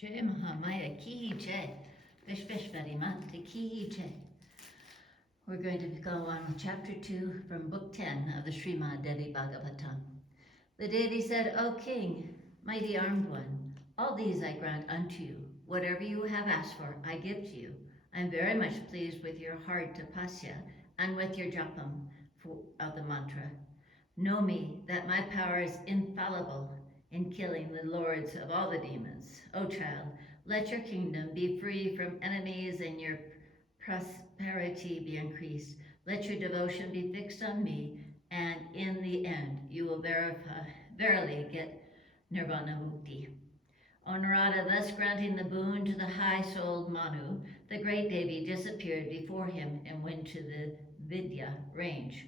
Jai Mahamaya Ki Jai. Vishveshvarimanta Ki Jai. We're going to go on with chapter 2 from book 10 of the Srimad Devi Bhagavatam. The Devi said, O king, mighty armed one, all these I grant unto you. Whatever you have asked for, I give to you. I am very much pleased with your hard tapasya and with your japam of the mantra. Know me that my power is infallible in killing the lords of all the demons. O child, let your kingdom be free from enemies and your prosperity be increased. Let your devotion be fixed on me, and in the end you will verily get nirvana mukti. O Narada, thus granting the boon to the high-souled Manu, the great Devi disappeared before him and went to the Vidya range.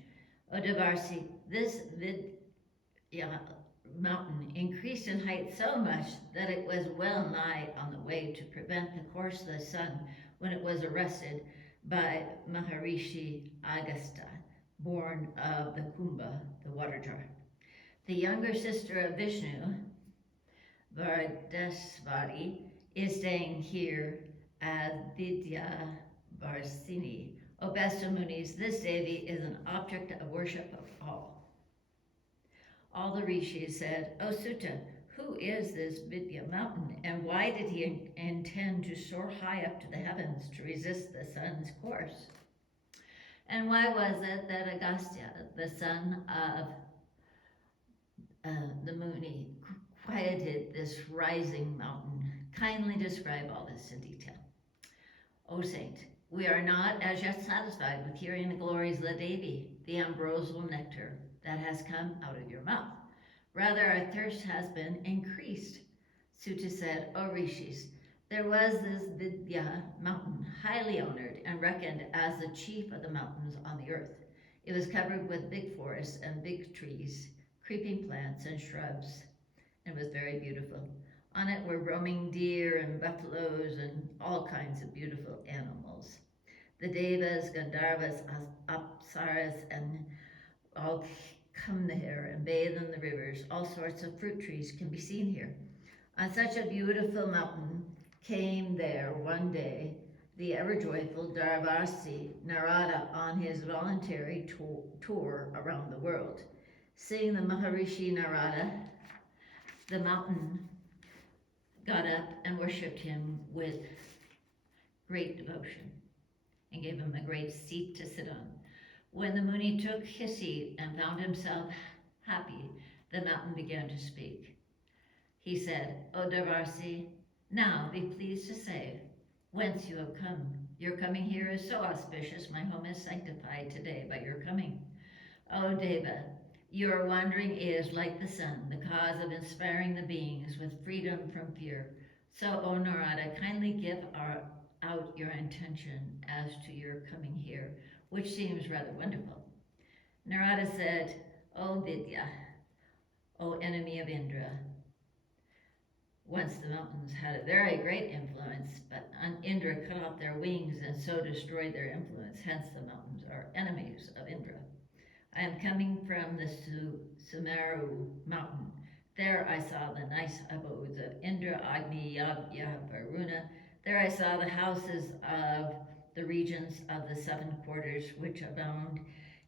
O Devarsi, this Vidya mountain increased in height so much that it was well nigh on the way to prevent the course of the sun when it was arrested by Maharishi Agastya, born of the Kumbha, the water jar. The younger sister of Vishnu, Vardeshvari, is staying here as Vidya Varsini. O best of Munis, this Devi is an object of worship of all. All the rishis said, O Sutta, who is this Vidya mountain, and why did he intend to soar high up to the heavens to resist the sun's course? And why was it that Agastya, the son of the Muni, quieted this rising mountain? Kindly describe all this in detail. O saint, we are not as yet satisfied with hearing the glories of the Devi, the ambrosial nectar that has come out of your mouth. Rather, our thirst has been increased. Sutta said, O rishis, there was this Vidya mountain, highly honored and reckoned as the chief of the mountains on the earth. It was covered with big forests and big trees, creeping plants and shrubs, and was very beautiful. On it were roaming deer and buffaloes and all kinds of beautiful animals. The Devas, Gandharvas, Apsaras, and all come there and bathe in the rivers. All sorts of fruit trees can be seen here. On such a beautiful mountain came there one day the ever-joyful Darvasi Narada on his voluntary tour around the world. Seeing the Maharishi Narada, the mountain got up and worshipped him with great devotion and gave him a great seat to sit on. When the Muni took his seat and found himself happy, the mountain began to speak. He said, O Devarsi, now be pleased to say whence you have come. Your coming here is so auspicious, my home is sanctified today by your coming. O Deva, your wandering is like the sun, the cause of inspiring the beings with freedom from fear. So, O Narada, kindly give out your intention as to your coming here, which seems rather wonderful. Narada said, O Vidya, O enemy of Indra, once the mountains had a very great influence, but Indra cut off their wings and so destroyed their influence. Hence the mountains are enemies of Indra. I am coming from the Sumeru mountain. There I saw the nice abodes of Indra, Agni, Yagya, Varuna. There I saw the houses of the regions of the seven quarters, which abound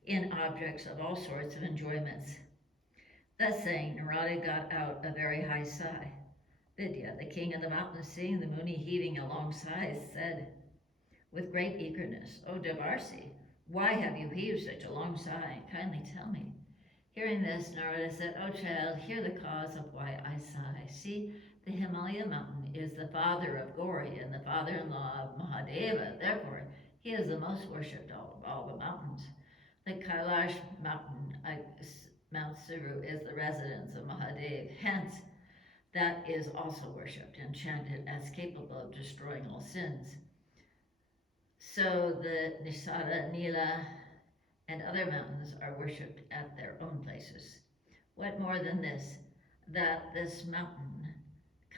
in objects of all sorts of enjoyments. Thus saying, Narada got out a very high sigh. Vidya, the king of the mountains, seeing the Muni heaving a long sigh, said with great eagerness, O Devarsi, why have you heaved such a long sigh? Kindly tell me. Hearing this, Narada said, O child, hear the cause of why I sigh. See, the Himalaya mountain is the father of Gauri and the father-in-law of Mahadeva. Therefore, he is the most worshipped of all the mountains. The Kailash mountain, Mount Suru, is the residence of Mahadev. Hence, that is also worshipped and chanted as capable of destroying all sins. So the Nisada, Nila, and other mountains are worshipped at their own places. What more than this, that this mountain,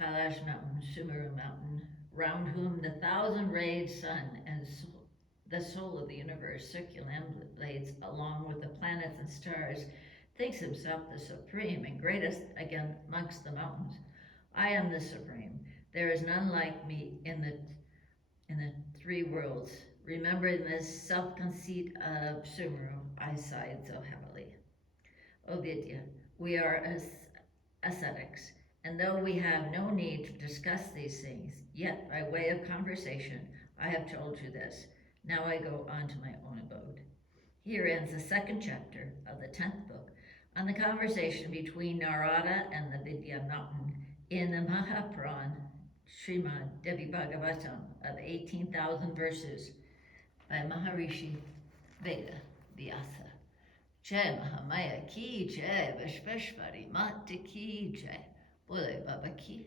Kailash mountain, Sumeru mountain, round whom the thousand-rayed sun and the soul of the universe circumambulates along with the planets and stars, thinks himself the supreme and greatest again amongst the mountains. I am the supreme. There is none like me in the three worlds. Remembering this self-conceit of Sumru, I sighed so heavily. O Vidya, we are ascetics, and though we have no need to discuss these things, yet by way of conversation, I have told you this. Now I go on to my own abode. Here ends the second chapter of the 10th book on the conversation between Narada and the Vidya mountain in the Mahapuran Srimad Devi Bhagavatam of 18,000 verses by Maharishi Veda Vyasa. Jai Mahamaya ki jai, Vishveshwari Mata ki jai, Bole Baba ki